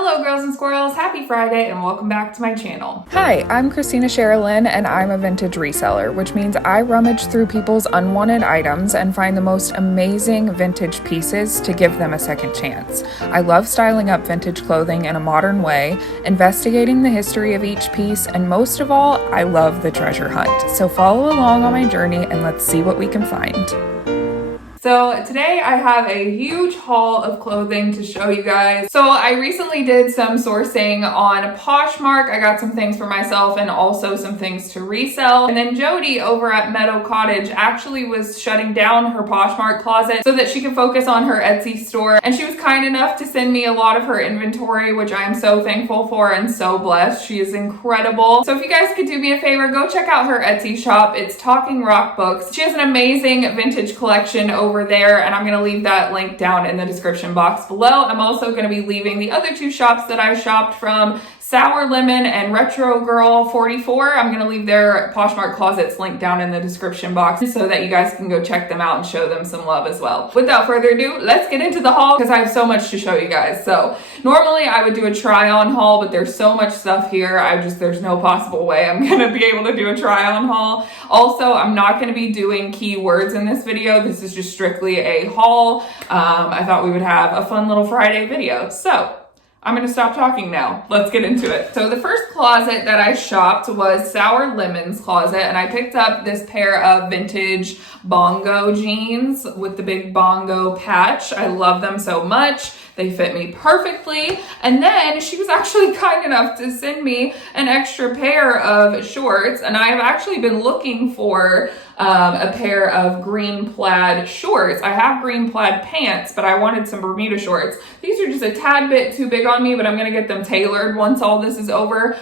Hello girls and squirrels, happy Friday and welcome back to my channel. Hi, I'm Christina Sherilyn and I'm a vintage reseller, which means I rummage through people's unwanted items and find the most amazing vintage pieces to give them a second chance. I love styling up vintage clothing in a modern way, investigating the history of each piece, and most of all, I love the treasure hunt. So follow along on my journey and let's see what we can find. So today I have a huge haul of clothing to show you guys. So I recently did some sourcing on Poshmark. I got some things for myself and also some things to resell. And then Jody over at Meadow Cottage actually was shutting down her Poshmark closet so that she could focus on her Etsy store. And she was kind enough to send me a lot of her inventory, which I am so thankful for and so blessed. She is incredible. So if you guys could do me a favor, go check out her Etsy shop. It's Talking Rock Books. She has an amazing vintage collection over there, and I'm going to leave that link down in the description box below. I'm also going to be leaving the other two shops that I shopped from, Sour Lemon and Retro Girl 44. I'm going to leave their Poshmark closets linked down in the description box so that you guys can go check them out and show them some love as well. Without further ado, let's get into the haul because I have so much to show you guys. So normally I would do a try on haul, but there's so much stuff here. There's no possible way I'm going to be able to do a try on haul. Also, I'm not going to be doing keywords in this video. This is just strictly a haul. I thought we would have a fun little Friday video. So I'm going to stop talking now. Let's get into it. So the first closet that I shopped was Sour Lemon's closet, and I picked up this pair of vintage bongo jeans with the big bongo patch. I love them so much. They fit me perfectly. And then she was actually kind enough to send me an extra pair of shorts, and I have actually been looking for a pair of green plaid shorts. I have green plaid pants, but I wanted some Bermuda shorts. These are just a tad bit too big on me, but I'm gonna get them tailored once all this is over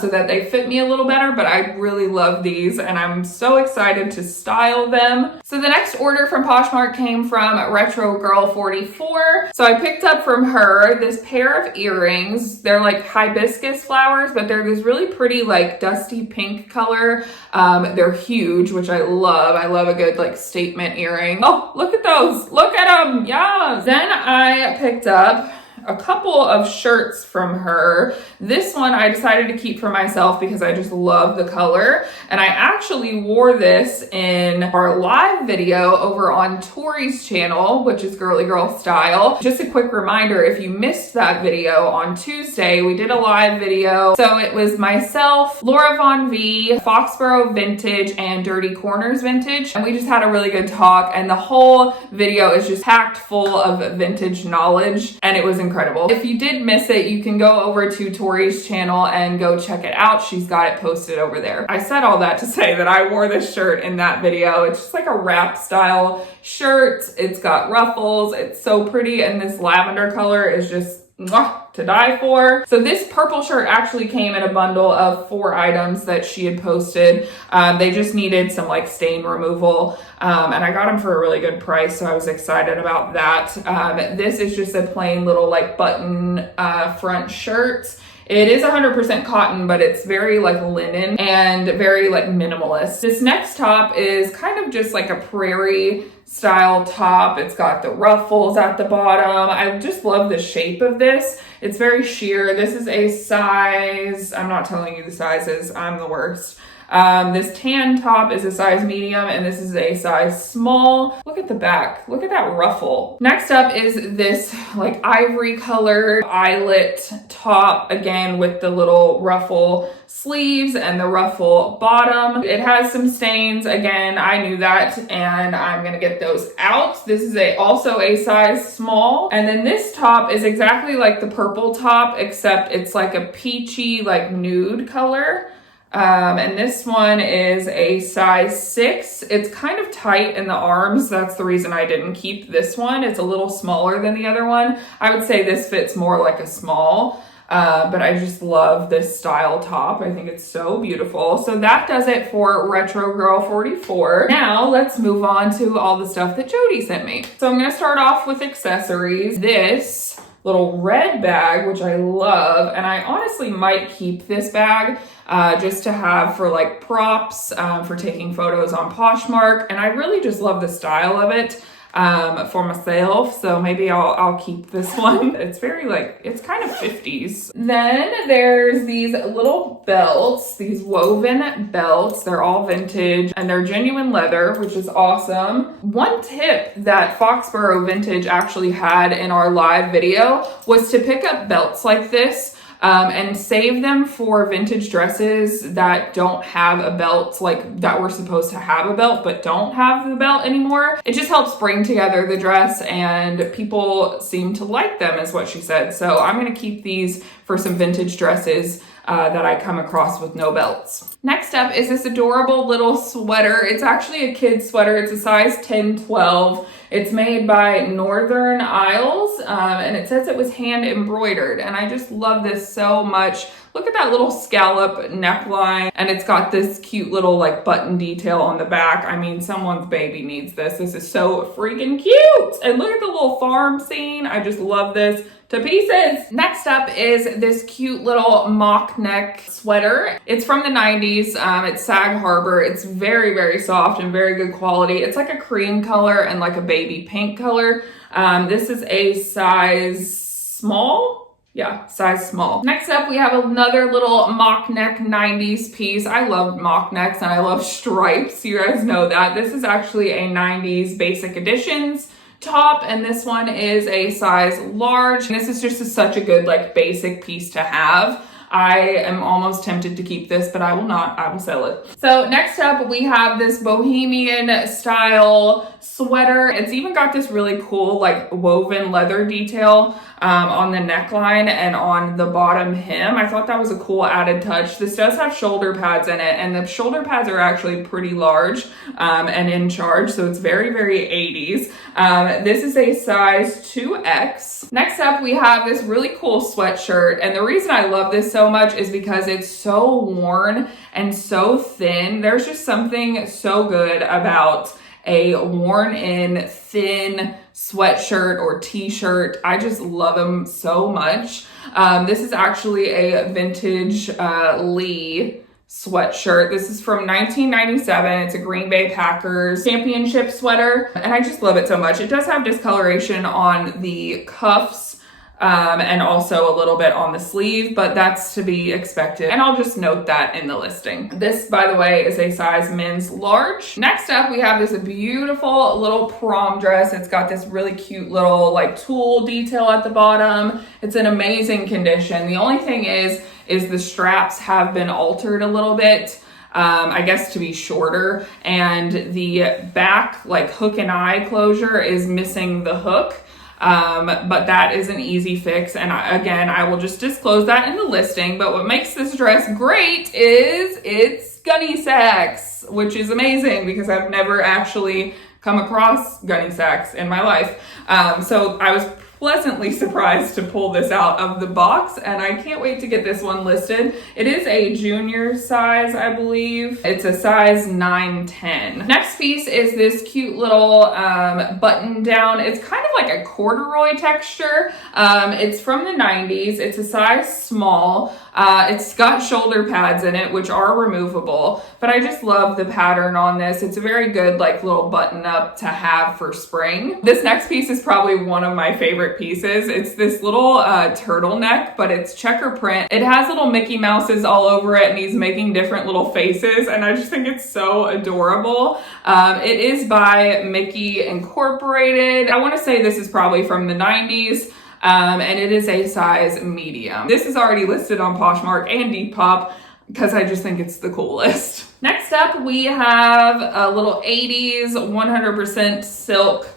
so that they fit me a little better, but I really love these and I'm so excited to style them. So the next order from Poshmark came from Retro Girl 44. So I picked up from her this pair of earrings. They're like hibiscus flowers, but they're this really pretty like dusty pink color. They're huge, which I love. I love a good like statement earring. Oh, look at those. Look at them. Yeah. Then I picked up a couple of shirts from her. This one I decided to keep for myself because I just love the color. And I actually wore this in our live video over on Tori's channel, which is Girly Girl Style. Just a quick reminder, if you missed that video on Tuesday, we did a live video. So it was myself, Laura Von V, Foxborough Vintage, and Dirty Corners Vintage. And we just had a really good talk. And the whole video is just packed full of vintage knowledge. And it was incredible. If you did miss it, you can go over to Tori's channel and go check it out. She's got it posted over there. I said all that to say that I wore this shirt in that video. It's just like a wrap style shirt. It's got ruffles. It's so pretty. And this lavender color is just to die for. So this purple shirt actually came in a bundle of 4 items that she had posted. They just needed some like stain removal. And I got them for a really good price, so I was excited about that. This is just a plain little like button front shirt. It is 100% cotton, but it's very like linen and very like minimalist. This next top is kind of just like a prairie style top. It's got the ruffles at the bottom. I just love the shape of this. It's very sheer. This is a size, I'm not telling you the sizes, I'm the worst. This tan top is a size medium and this is a size small. Look at the back. Look at that ruffle. Next up is this like ivory colored eyelet top, again with the little ruffle sleeves and the ruffle bottom. It has some stains. Again, I knew that and I'm gonna get those out. This is also a size small. And then this top is exactly like the purple top, except it's like a peachy like nude color. And this one is a size 6. It's kind of tight in the arms. That's the reason I didn't keep this one. It's a little smaller than the other one. I would say this fits more like a small, but I just love this style top. I think it's so beautiful. So that does it for Retro Girl 44. Now let's move on to all the stuff that Jody sent me. So I'm going to start off with accessories. This little red bag, which I love, and I honestly might keep this bag just to have for like props, for taking photos on Poshmark, and I really just love the style of it. for myself, so maybe I'll keep this one. It's very like, it's kind of 50s. Then there's these little belts, these woven belts. They're all vintage and they're genuine leather, which is awesome. One tip that Foxborough Vintage actually had in our live video was to pick up belts like this and save them for vintage dresses that don't have a belt, like that were supposed to have a belt but don't have the belt anymore. It just helps bring together the dress, and people seem to like them, is what she said. So I'm gonna keep these for some vintage dresses that I come across with no belts. Next up is this adorable little sweater. It's actually a kid's sweater. It's a size 10-12. It's made by Northern Isles, and it says it was hand embroidered, and I just love this so much. Look at that little scallop neckline, and it's got this cute little like button detail on the back. I mean, someone's baby needs this. This is so freaking cute. And look at the little farm scene. I just love this to pieces. Next up is this cute little mock neck sweater. It's from the 90s. It's Sag Harbor. It's very, very soft and very good quality. It's like a cream color and like a baby pink color. This is a size small. Yeah, size small. Next up, we have another little mock neck 90s piece. I love mock necks and I love stripes. You guys know that. This is actually a 90s basic editions top, and this one is a size large. And this is just such a good like basic piece to have. I am almost tempted to keep this, but I will not. I will sell it. So next up, we have this bohemian style sweater. It's even got this really cool like woven leather detail on the neckline and on the bottom hem. I thought that was a cool added touch. This does have shoulder pads in it, and the shoulder pads are actually pretty large and in charge, so it's very, very 80s. This is a size 2X. Next up, we have this really cool sweatshirt, and the reason I love this so much is because it's so worn and so thin. There's just something so good about a worn in thin sweatshirt or t-shirt. I just love them so much. This is actually a vintage Lee sweatshirt. This is from 1997. It's a Green Bay Packers championship sweater, and I just love it so much. It does have discoloration on the cuffs and also a little bit on the sleeve, but that's to be expected. And I'll just note that in the listing. This, by the way, is a size men's large. Next up, we have this beautiful little prom dress. It's got this really cute little like tulle detail at the bottom. It's in amazing condition. The only thing is the straps have been altered a little bit. I guess to be shorter, and the back like hook and eye closure is missing the hook. But that is an easy fix, and I will just disclose that in the listing. But what makes this dress great is its gunny sacks, which is amazing because I've never actually come across gunny sacks in my life. So I was pleasantly surprised to pull this out of the box, and I can't wait to get this one listed. It is a junior size, I believe. It's a size 9-10. Next piece is this cute little button down. It's kind of like a corduroy texture. It's from the 90s. It's a size small. It's got shoulder pads in it, which are removable, but I just love the pattern on this. It's a very good like little button up to have for spring. This next piece is probably one of my favorite pieces. It's this little turtleneck, but it's checker print. It has little Mickey Mouses all over it, and he's making different little faces, and I just think it's so adorable. It is by Mickey Incorporated. I want to say this is probably from the 90s. And it is a size medium. This is already listed on Poshmark and Depop because I just think it's the coolest. Next up, we have a little 80s 100% silk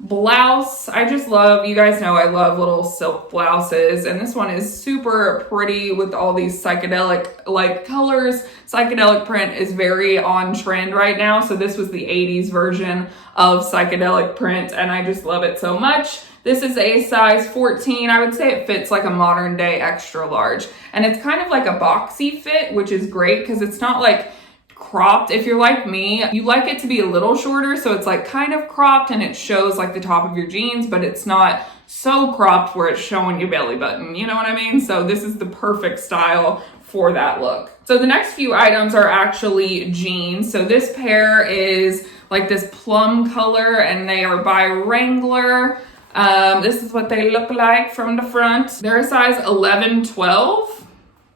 blouse. I just love, you guys know I love little silk blouses, and this one is super pretty with all these psychedelic like colors. Psychedelic print is very on trend right now, so this was the 80s version of psychedelic print, and I just love it so much. This is a size 14. I would say it fits like a modern day extra large. And it's kind of like a boxy fit, which is great because it's not like cropped. If you're like me, you like it to be a little shorter, so it's like kind of cropped and it shows like the top of your jeans, but it's not so cropped where it's showing your belly button. You know what I mean? So this is the perfect style for that look. So the next few items are actually jeans. So this pair is like this plum color, and they are by Wrangler. This is what they look like from the front. They're a size 11, 12.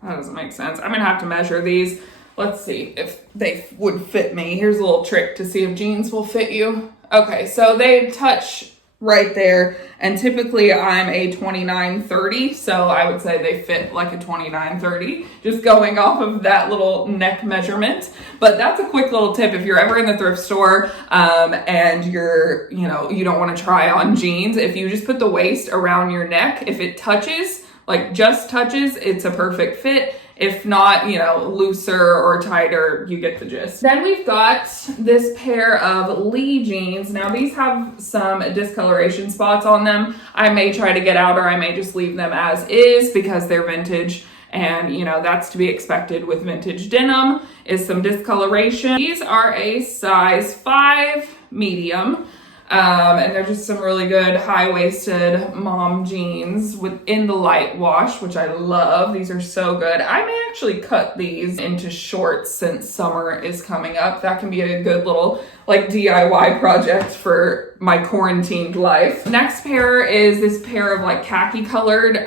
That doesn't make sense. I'm gonna have to measure these. Let's see if they would fit me. Here's a little trick to see if jeans will fit you. Okay, so they touch right there, and typically I'm a 29, 30, so I would say they fit like a 29, 30, just going off of that little neck measurement. But that's a quick little tip if you're ever in the thrift store and you're, you don't want to try on jeans. If you just put the waist around your neck, if it touches, like just touches, it's a perfect fit. If not, looser or tighter, you get the gist. Then we've got this pair of Lee jeans. Now these have some discoloration spots on them. I may try to get out, or I may just leave them as is because they're vintage. And that's to be expected with vintage denim, is some discoloration. These are a size 5 medium. And they're just some really good high-waisted mom jeans in the light wash, which I love. These are so good. I may actually cut these into shorts since summer is coming up. That can be a good little DIY project for my quarantined life. Next pair is this pair of khaki colored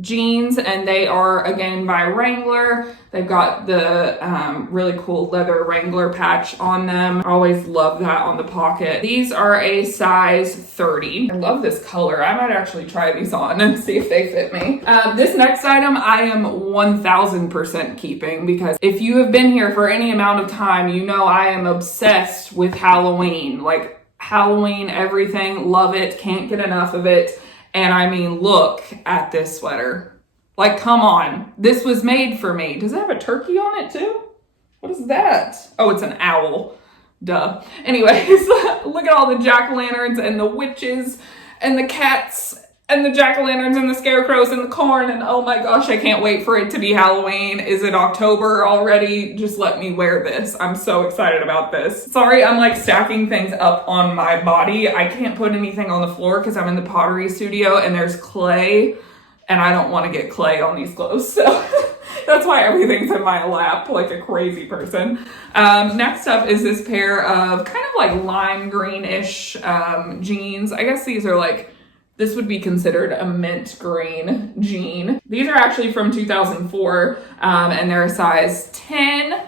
jeans, and they are again by Wrangler. They've got the really cool leather Wrangler patch on them. I always love that on the pocket. These are a size 30. I love this color. I might actually try these on and see if they fit me. This next item I am 1000% keeping, because if you have been here for any amount of time, I am obsessed with Halloween. Halloween everything, love it, can't get enough of it. And I mean, look at this sweater. Come on. This was made for me. Does it have a turkey on it too? What is that? Oh, it's an owl. Duh. Anyways, look at all the jack-o'-lanterns and the witches and the cats and the jack-o'-lanterns and the scarecrows and the corn. And oh my gosh, I can't wait for it to be Halloween. Is it October already? Just let me wear this. I'm so excited about this. Sorry, I'm stacking things up on my body. I can't put anything on the floor because I'm in the pottery studio and there's clay, and I don't want to get clay on these clothes. So that's why everything's in my lap like a crazy person. Next up is this pair of kind of lime greenish jeans. I guess these are this would be considered a mint green jean. These are actually from 2004, and they're a size 10.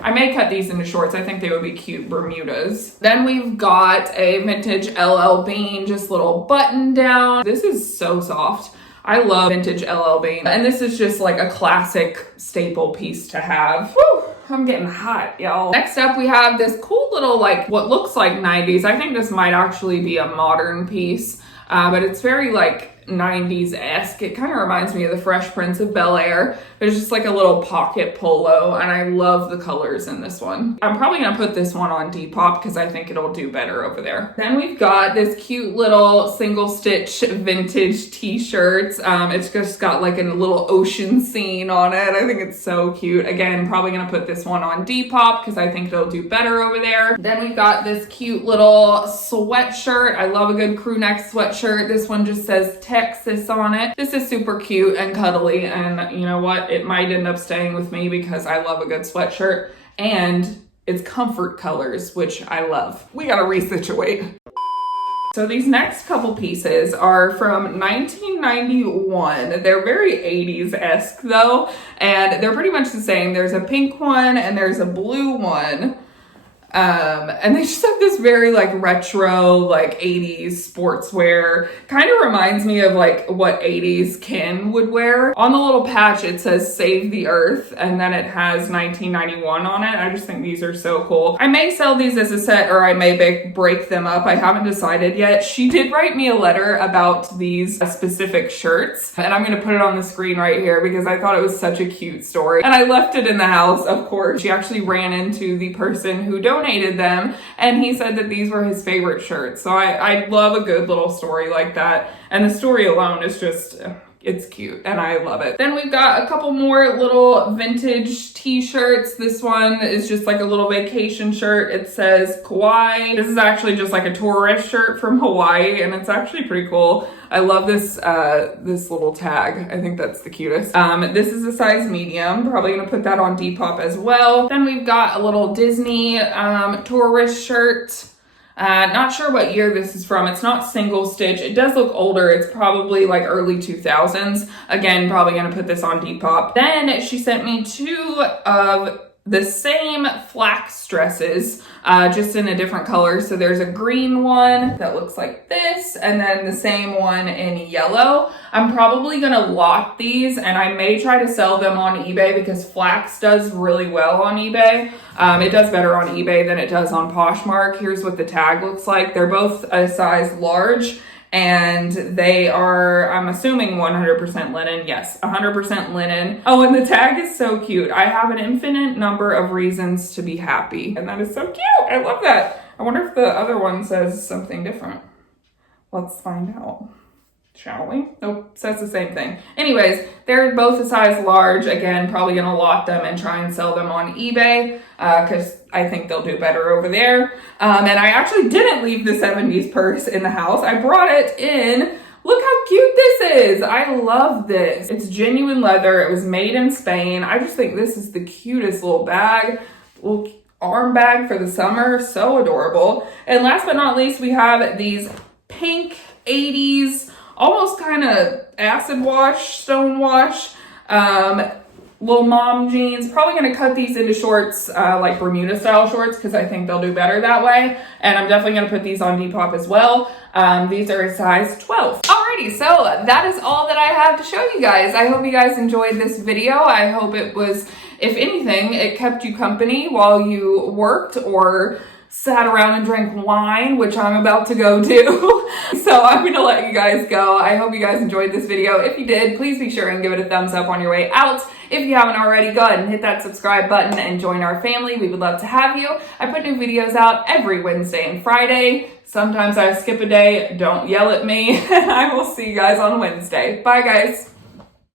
I may cut these into shorts. I think they would be cute Bermudas. Then we've got a vintage LL Bean, just little button down. This is so soft. I love vintage LL Bean. And this is just a classic staple piece to have. Woo! I'm getting hot, y'all. Next up, we have this cool little, what looks like 90s. I think this might actually be a modern piece. But it's very 90s-esque. It kind of reminds me of the Fresh Prince of Bel-Air. There's just a little pocket polo, and I love the colors in this one. I'm probably gonna put this one on Depop because I think it'll do better over there. Then we've got this cute little single stitch vintage t-shirts. It's just got a little ocean scene on it. I think it's so cute. Again, probably gonna put this one on Depop because I think it'll do better over there. Then we've got this cute little sweatshirt. I love a good crew neck sweatshirt. This one just says Texas on it. This is super cute and cuddly, and you know what? It might end up staying with me because I love a good sweatshirt, and it's comfort colors, which I love. We gotta resituate. So these next couple pieces are from 1991. They're very 80s-esque though, and they're pretty much the same. There's a pink one and there's a blue one. And they just have this very retro 80s sportswear. Kind of reminds me of what 80s Ken would wear. On the little patch it says Save the Earth, and then it has 1991 on it. I just think these are so cool. I may sell these as a set, or I may break them up. I haven't decided yet. She did write me a letter about these specific shirts, and I'm gonna put it on the screen right here because I thought it was such a cute story. And I left it in the house, of course. She actually ran into the person who donated them, and he said that these were his favorite shirts. So I love a good little story like that, and the story alone is just It's cute and I love it. Then we've got a couple more little vintage t-shirts. This one is just like a little vacation shirt. It says Kauai. This is actually just like a tourist shirt from Hawaii and it's actually pretty cool. I love this this little tag. I think that's the cutest. This is a size medium. Probably gonna put that on Depop as well. Then we've got a little Disney tourist shirt. Not sure what year this is from. It's not single stitch. It does look older. It's probably like early 2000s. Again, probably gonna put this on Depop. Then she sent me two of the same flax dresses, just in a different color. So there's a green one that looks like this, and then the same one in yellow. I'm probably gonna lot these, and I may try to sell them on eBay because flax does really well on eBay. It does better on eBay than it does on Poshmark. Here's what the tag looks like. They're both a size large. And they are, I'm assuming 100% linen. Yes, 100% linen. Oh, and the tag is so cute. I have an infinite number of reasons to be happy. And that is so cute. I love that. I wonder if the other one says something different. Let's find out. Shall we? Nope, says the same thing. Anyways, they're both a size large. Again, probably gonna lot them and try and sell them on eBay because I think they'll do better over there. And I actually didn't leave the 70s purse in the house. I brought it in. Look how cute this is. I love this. It's genuine leather. It was made in Spain. I just think this is the cutest little bag. Little arm bag for the summer. So adorable. And last but not least, we have these pink 80s almost kind of acid wash, stone wash, little mom jeans. Probably gonna cut these into shorts, like Bermuda style shorts, because I think they'll do better that way. And I'm definitely gonna put these on Depop as well. These are a size 12. Alrighty, so that is all that I have to show you guys. I hope you guys enjoyed this video. I hope it was, if anything, it kept you company while you worked or sat around and drank wine, which I'm about to go do. So I'm gonna let you guys go. I hope you guys enjoyed this video. If you did, please be sure and give it a thumbs up on your way out. If you haven't already, go ahead and hit that subscribe button and join our family. We would love to have you. I put new videos out every Wednesday and Friday. Sometimes I skip a day. Don't yell at me. I will see you guys on Wednesday. Bye, guys.